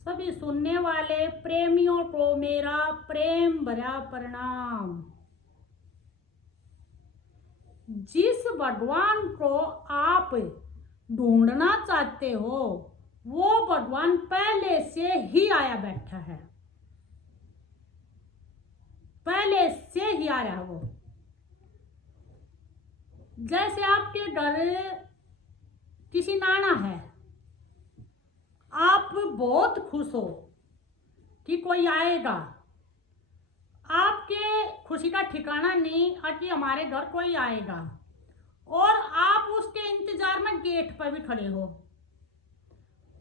सभी सुनने वाले प्रेमियों को मेरा प्रेम भरा प्रणाम। जिस भगवान को आप ढूंढना चाहते हो वो भगवान पहले से ही आया बैठा है, पहले से ही आ रहा है वो। जैसे आपके घर किसी नाना है, आप बहुत खुश हो कि कोई आएगा, आपके खुशी का ठिकाना नहीं और कि हमारे घर कोई आएगा, और आप उसके इंतजार में गेट पर भी खड़े हो।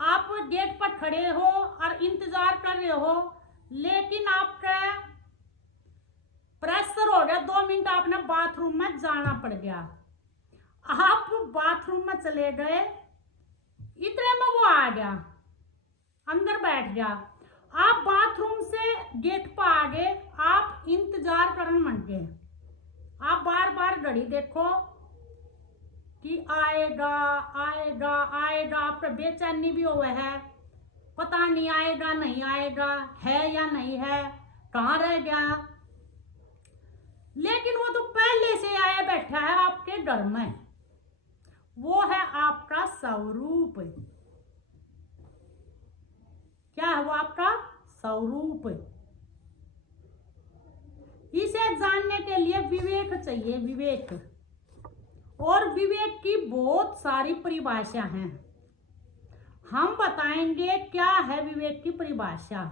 आप गेट पर खड़े हो और इंतजार कर रहे हो, लेकिन आपका प्रेशर हो गया, 2 मिनट आपने बाथरूम में जाना पड़ गया। आप बाथरूम में चले गए, इतने में वो आ गया, अंदर बैठ गया। आप बाथरूम से गेट पर आ गए, आप इंतजार करने मन गए। आप बार बार घड़ी देखो कि आएगा आएगा आएगा, आप बेचैनी भी हुआ है, पता नहीं आएगा नहीं आएगा, है या नहीं है, कहाँ रह गया। लेकिन वो तो पहले से आया बैठा है आपके घर में, वो है आपका स्वरूप। क्या है वो? आपका स्वरूप। इसे जानने के लिए विवेक चाहिए, विवेक। और विवेक की बहुत सारी परिभाषा हैं, हम बताएंगे क्या है विवेक की परिभाषा।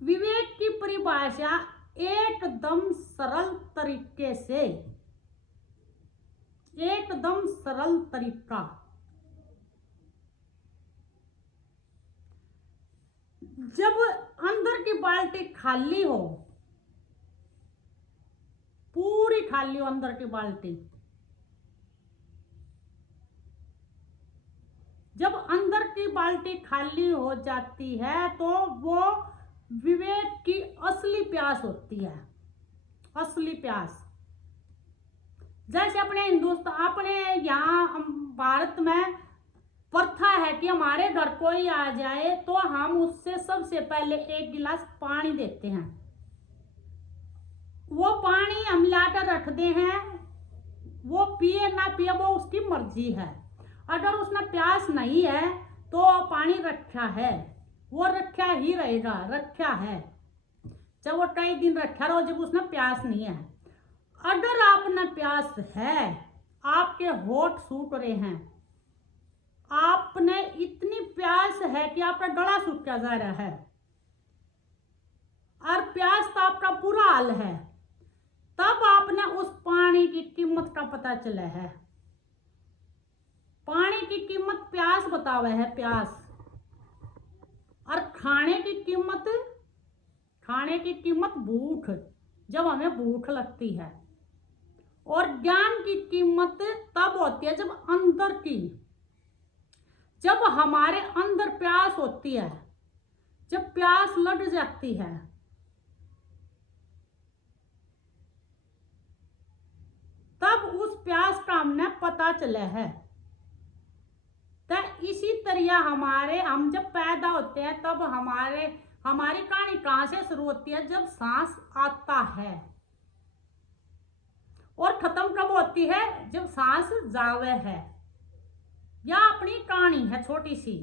विवेक की परिभाषा एकदम सरल तरीके से, एकदम सरल तरीका। जब अंदर की बाल्टी खाली हो, पूरी खाली हो अंदर की बाल्टी, जब अंदर की बाल्टी खाली हो जाती है तो वो विवेक की असली प्यास होती है, असली प्यास। जैसे अपने हिंदुस्तान, अपने यहाँ भारत में प्रथा है कि हमारे घर कोई आ जाए तो हम उससे सबसे पहले 1 गिलास पानी देते हैं। वो पानी हम लाकर रखते हैं, वो पिए ना पिए वो उसकी मर्जी है। अगर उसने प्यास नहीं है तो पानी रखा है, वो रखा ही रहेगा, रखा है, चाहे वो कई दिन रखा रहो, जब उसने प्यास नहीं है। अगर आपने प्यास है, आपके होठ सूख रहे हैं, आपने इतनी प्यास है कि आपका गला सूखा जा रहा है और प्यास तो आपका बुरा हाल है, तब आपने उस पानी की कीमत का पता चला है। पानी की कीमत प्यास बतावे है, प्यास। और खाने की कीमत, खाने की कीमत भूख, जब हमें भूख लगती है। और ज्ञान की कीमत तब होती है जब अंदर की, जब हमारे अंदर प्यास होती है, जब प्यास लग जाती है, तब उस प्यास का हमने पता चला है। तो इसी तरह हम जब पैदा होते हैं तब हमारी कहानी कहां से शुरू होती है? जब सांस आता है। और खत्म कब होती है? जब सांस जावे है। यह अपनी कहानी है छोटी सी।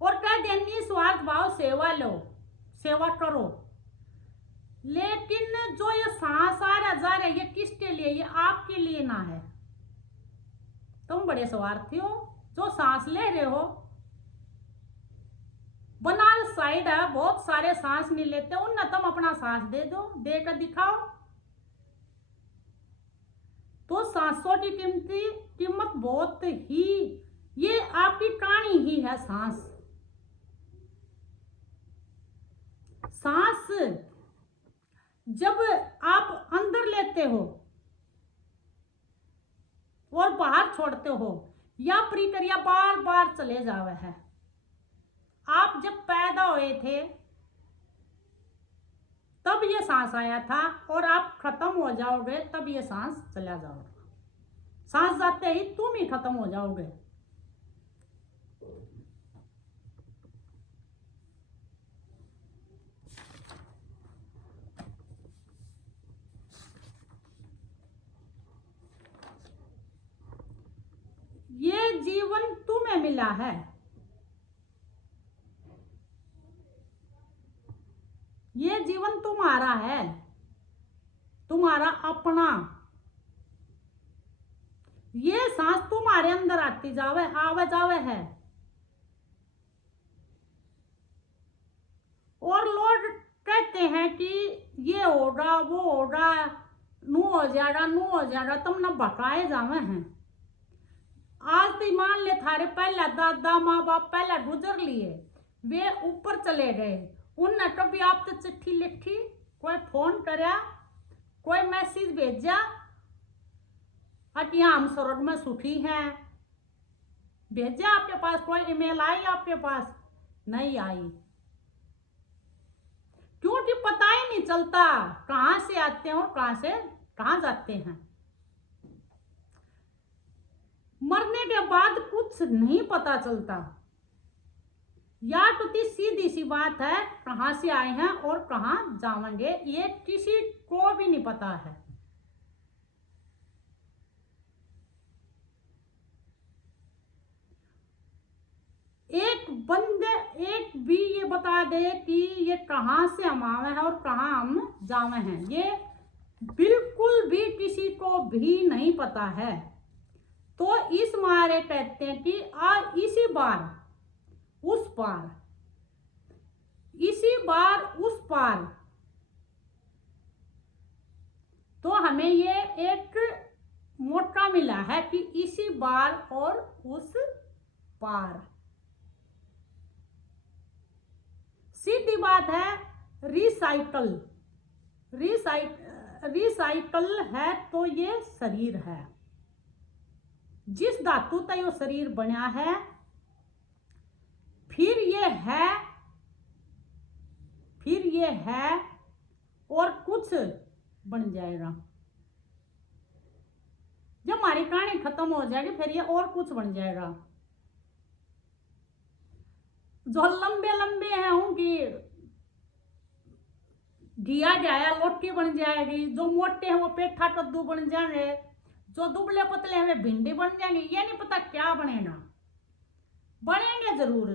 और कह देनी स्वार्थ भाव सेवा लो, सेवा करो। लेकिन जो ये सांस आ रहा जा रहा है, ये किसके लिए? ये आपके लिए ना है। तुम बड़े स्वार्थी हो जो सांस ले रहे हो। बनारस साइड है, बहुत सारे सांस नहीं लेते, उन्हें तुम अपना सांस दे दो, देकर दिखाओ। तो सांसों की कीमत बहुत ही, ये आपकी कहानी ही है सांस। सांस जब आप अंदर लेते हो और बाहर छोड़ते हो, यह प्रक्रिया बार बार चले जावे है। आप जब पैदा हुए थे तब ये सांस आया था, और आप खत्म हो जाओगे तब ये सांस चला जाओगे। सांस जाते ही तुम ही खत्म हो जाओगे। जीवन तुम्हें मिला है, ये जीवन तुम्हारा है, तुम्हारा अपना। ये सांस तुम्हारे अंदर आती जावे, आवे जावे है। और लोग कहते हैं कि ये होगा वो होगा, नू हो जाएगा, तुम न भटकाए जावे हैं। आज तो मान ले थारे पहला दादा माँ बाप पहला गुजर लिए, वे ऊपर चले गए, उनने कभी आप तो चिट्ठी लिखी, कोई फोन करया, कोई मैसेज भेजा कि हम स्वर्ग में सुखी हैं, भेजा आपके पास? कोई ईमेल आई आपके पास? नहीं आई। क्योंकि पता ही नहीं चलता कहां से आते हैं और कहां से कहां जाते हैं। मरने के बाद कुछ नहीं पता चलता। या तो सीधी सी बात है, कहां से आए हैं और कहां जाएंगे ये किसी को भी नहीं पता है। एक भी ये बता दे कि ये कहां से हम आवे हैं और कहां हम जावे हैं, ये बिल्कुल भी किसी को भी नहीं पता है। तो इस मारे कहते हैं कि इसी बार उस पार, इसी बार उस पार। तो हमें ये एक मौका मिला है कि इसी बार और उस पार। सीधी बात है, रिसाइकल है तो ये शरीर है। जिस धातु का ये शरीर बना है, फिर ये है और कुछ बन जाएगा। जब हमारी कहानी खत्म हो जाएगी फिर ये और कुछ बन जाएगा। जो लंबे लंबे हैं उनकी घिया जाया लोटी बन जाएगी, जो मोटे हैं वो पेठा कद्दू बन जाएंगे, जो दुबले पतले हैं वे भिंडी बन जाएंगे। ये नहीं पता क्या बनेगा, बनेंगे जरूर।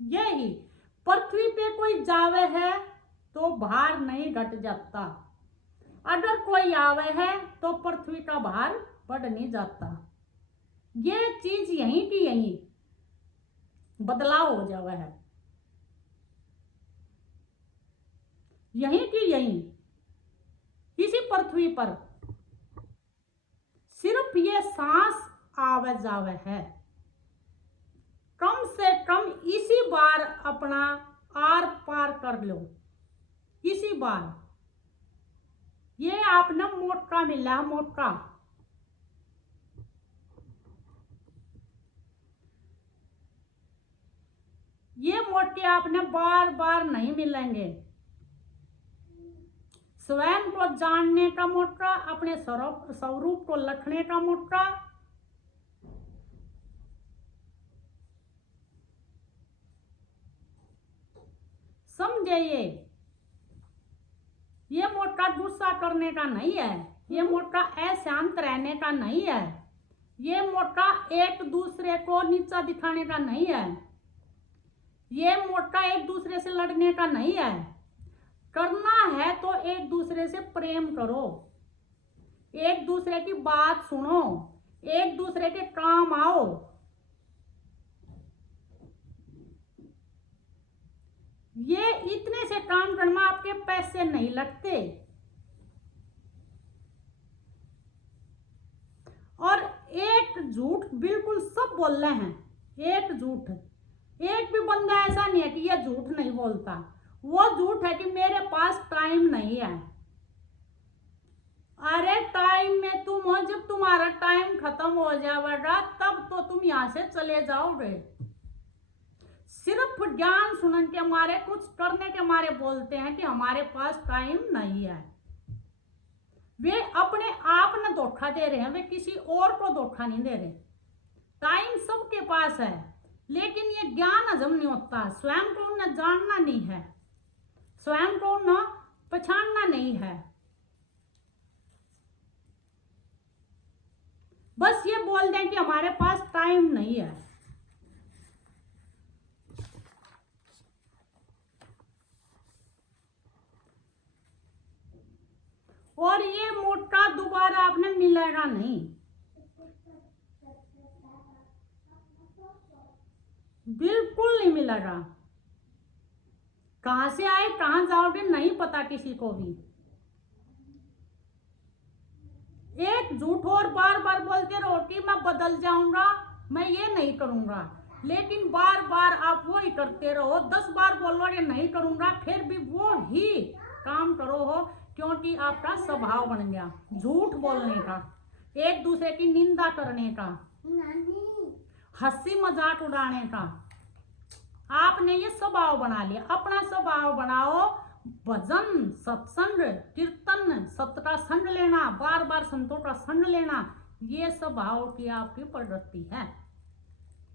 यही पृथ्वी पे कोई जावे है तो भार नहीं घट जाता, अगर कोई आवे है तो पृथ्वी का भार बढ़ नहीं जाता। ये चीज यहीं की यहीं बदलाव हो जावा है, यहीं की यहीं इसी पृथ्वी पर सिर्फ ये सांस आवे जावे है। कम से कम इसी बार अपना आर पार कर लो, इसी बार। ये आपने मौका मिला, मौका। ये मौके आपने बार बार नहीं मिलेंगे। स्वयं को जानने का मौका, अपने स्वरूप को लखने का मौका, समझिए। ये मौका गुस्सा करने का नहीं है, ये मौका अशांत रहने का नहीं है, ये मौका एक दूसरे को नीचा दिखाने का नहीं है, ये मौका एक दूसरे से लड़ने का नहीं है। करना है तो एक दूसरे से प्रेम करो, एक दूसरे की बात सुनो, एक दूसरे के काम आओ। ये इतने से काम करना, आपके पैसे नहीं लगते। और एक झूठ बिल्कुल सब बोल रहे हैं, एक झूठ। एक भी बंदा ऐसा नहीं है कि ये झूठ नहीं बोलता। वो झूठ है कि मेरे पास टाइम नहीं है। अरे टाइम में तुम हो, जब तुम्हारा टाइम खत्म हो जाएगा तब तो तुम यहां से चले जाओगे। सिर्फ ज्ञान सुनने के मारे, कुछ करने के मारे बोलते हैं कि हमारे पास टाइम नहीं है। वे अपने आप न धोखा दे रहे हैं, वे किसी और को धोखा नहीं दे रहे। टाइम सबके पास है, लेकिन ये ज्ञान हजम नहीं होता। स्वयं को न जानना नहीं है, स्वयं को न पहचानना नहीं है। बस ये ये बोल दें कि हमारे पास टाइम नहीं है। और ये मोटा दोबारा आपने मिलेगा नहीं, बिल्कुल नहीं मिलेगा। कहां से आए कहां जाओगे नहीं पता किसी को भी। एक झूठ और बार बार बोलते रहो कि मैं बदल जाऊंगा, मैं ये नहीं करूंगा, लेकिन बार बार आप वो ही करते रहो। 10 बार बोलो ये नहीं करूंगा, फिर भी वो ही काम करो हो, क्योंकि आपका स्वभाव बन गया झूठ बोलने का, एक दूसरे की निंदा करने का, हंसी मजाक उड़ाने का। आपने ये स्वभाव बना लिया। अपना स्वभाव बनाओ, भजन सत्संग कीर्तन सत्य का संग लेना, बार बार संतों का संग लेना, ये स्वभाव की आपकी प्रवृत्ति है।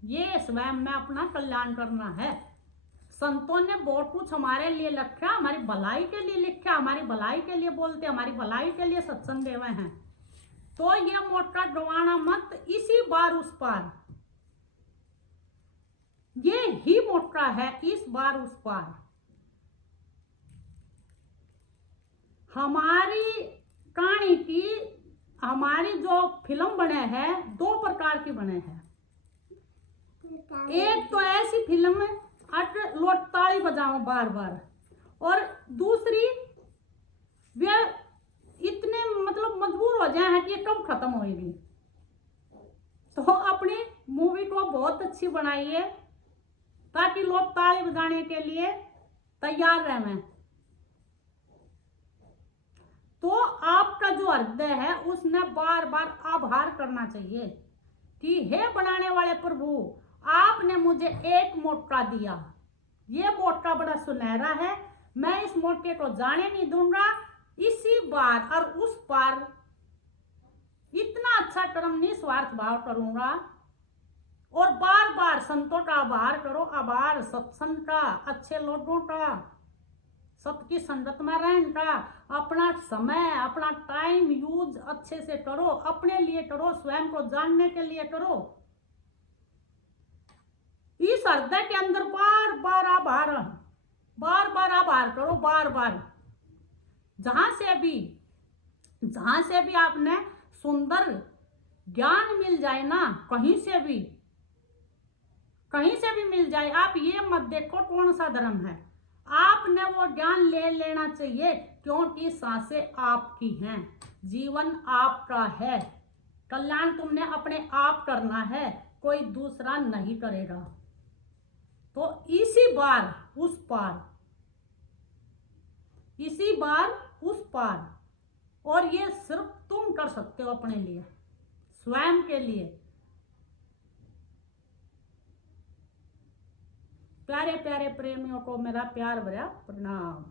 ये स्वयं में अपना कल्याण करना है। संतों ने बहुत कुछ हमारे लिए लिखा, हमारी भलाई के लिए लिखा, हमारी भलाई के लिए बोलते, हमारी भलाई के लिए सत्संग देवे हैं। तो ये मोटा गवाना मत, इसी बार उस पार, ये ही मोटा है, इस बार उस पार। हमारी कहानी की, हमारी जो फिल्म बने हैं 2 प्रकार की बने हैं। एक तो ऐसी फिल्म अट लोट ताली बजाओ बार बार, और दूसरी वे इतने मतलब मजबूर हो जाए हैं कि ये कब खत्म होगी। तो अपनी मूवी को बहुत अच्छी बनाइए ताकि लोग ताली बजाने के लिए तैयार रहें। तो आपका जो हृदय है उसने बार बार आभार करना चाहिए कि हे बनाने वाले प्रभु, आपने मुझे एक मौका दिया, ये मौका बड़ा सुनहरा है, मैं इस मौके को जाने नहीं दूंगा। इसी बार और उस पार इतना अच्छा कर्म निस्वार्थ भाव करूंगा। और बार बार संतों का आभार करो, आभार सत्संग का, अच्छे लोगों का, सत्य की संगत में रहने का। अपना समय, अपना टाइम यूज अच्छे से करो, अपने लिए करो, स्वयं को जानने के लिए करो। इस हृदय के अंदर बार बार आभार, बार बार आभार करो, बार बार। जहां से भी आपने सुंदर ज्ञान मिल जाए ना, कहीं से भी मिल जाए, आप ये मत देखो कौन सा धर्म है, आपने वो ज्ञान ले लेना चाहिए, क्योंकि सांसें आपकी हैं, जीवन आपका है, कल्याण तुमने अपने आप करना है, कोई दूसरा नहीं करेगा। तो इसी बार उस पार, इसी बार उस पार। और ये सिर्फ तुम कर सकते हो अपने लिए, स्वयं के लिए। प्यारे प्यारे प्रेमियों को मेरा प्यार भरा प्रणाम।